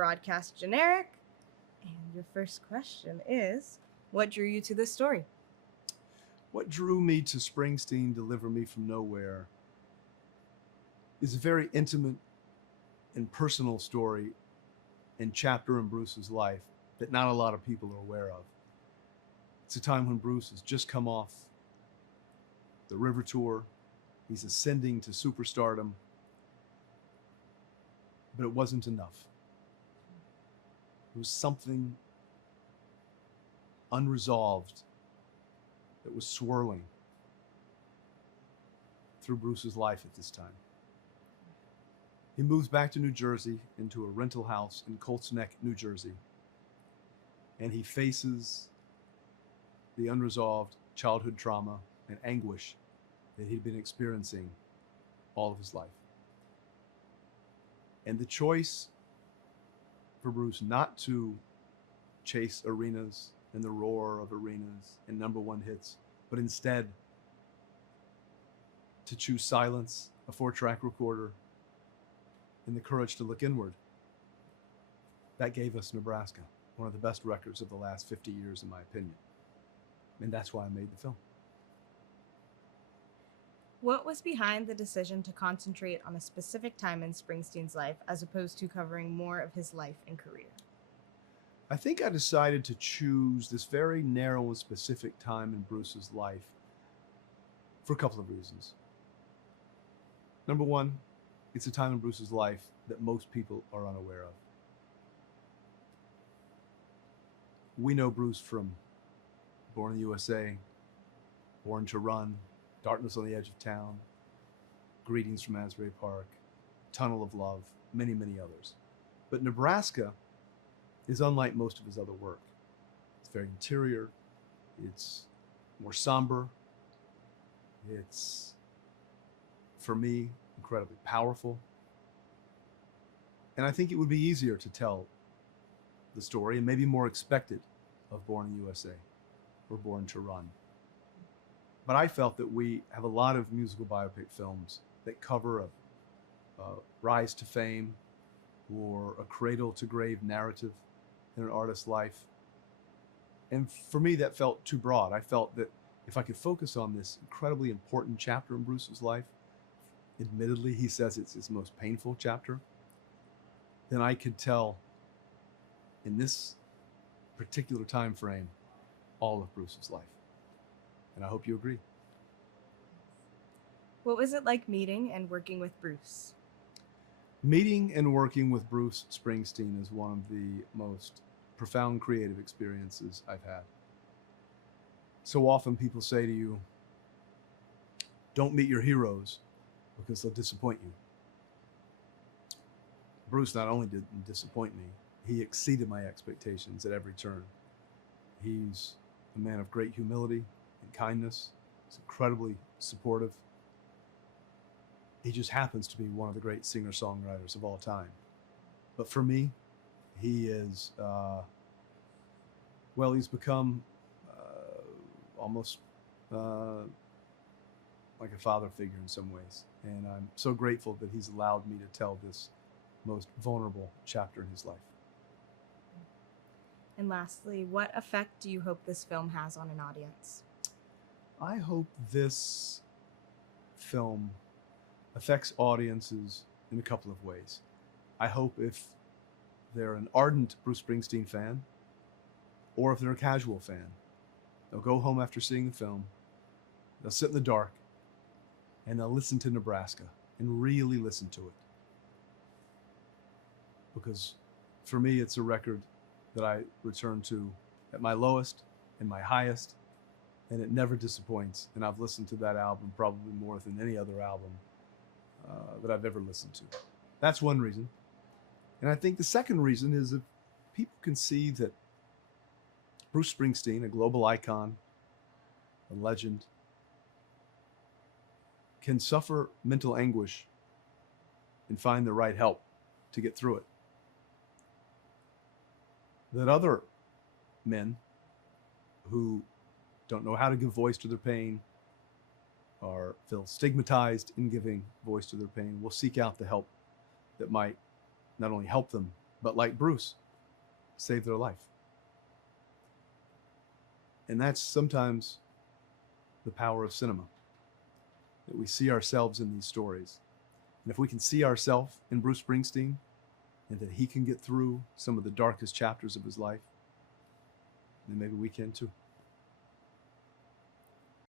broadcast generic. And your first question is, what drew you to this story? What drew me to Springsteen, Deliver Me From Nowhere, is a very intimate and personal story and chapter in Bruce's life that not a lot of people are aware of. It's a time when Bruce has just come off the River Tour. He's ascending to superstardom, but it wasn't enough. There was something unresolved that was swirling through Bruce's life at this time. He moves back to New Jersey into a rental house in Colts Neck, New Jersey, and he faces the unresolved childhood trauma and anguish that he'd been experiencing all of his life. And the choice for Bruce not to chase arenas and the roar of arenas and number one hits, but instead to choose silence, a 4-track recorder, and the courage to look inward. That gave us Nebraska, one of the best records of the last 50 years, in my opinion. And that's why I made the film. What was behind the decision to concentrate on a specific time in Springsteen's life as opposed to covering more of his life and career? I think I decided to choose this very narrow and specific time in Bruce's life for a couple of reasons. Number one, it's a time in Bruce's life that most people are unaware of. We know Bruce from Born in the USA, Born to Run, Darkness on the Edge of Town, Greetings from Asbury Park, Tunnel of Love, many, many others. But Nebraska is unlike most of his other work. It's very interior. It's more somber. It's, for me, incredibly powerful. And I think it would be easier to tell the story, and maybe more expected, of Born in the USA or Born to Run. But I felt that we have a lot of musical biopic films that cover a rise to fame or a cradle to grave narrative in an artist's life. And for me, that felt too broad. I felt that if I could focus on this incredibly important chapter in Bruce's life, admittedly, he says it's his most painful chapter, then I could tell in this particular time frame all of Bruce's life. And I hope you agree. What was it like meeting and working with Bruce? Meeting and working with Bruce Springsteen is one of the most profound creative experiences I've had. So often people say to you, don't meet your heroes because they'll disappoint you. Bruce not only didn't disappoint me, he exceeded my expectations at every turn. He's a man of great humility and kindness. He's incredibly supportive. He just happens to be one of the great singer-songwriters of all time. But for me, he is, he's become almost like a father figure in some ways. And I'm so grateful that he's allowed me to tell this most vulnerable chapter in his life. And lastly, what effect do you hope this film has on an audience? I hope this film affects audiences in a couple of ways. I hope if they're an ardent Bruce Springsteen fan, or if they're a casual fan, they'll go home after seeing the film, they'll sit in the dark, and they'll listen to Nebraska and really listen to it. Because for me, it's a record that I return to at my lowest and my highest, and it never disappoints. And I've listened to that album probably more than any other album that I've ever listened to. That's one reason. And I think the second reason is that people can see that Bruce Springsteen, a global icon, a legend, can suffer mental anguish and find the right help to get through it. That other men who don't know how to give voice to their pain or feel stigmatized in giving voice to their pain will seek out the help that might not only help them, but like Bruce, saved their life. And that's sometimes the power of cinema, that we see ourselves in these stories. And if we can see ourselves in Bruce Springsteen, and that he can get through some of the darkest chapters of his life, then maybe we can too.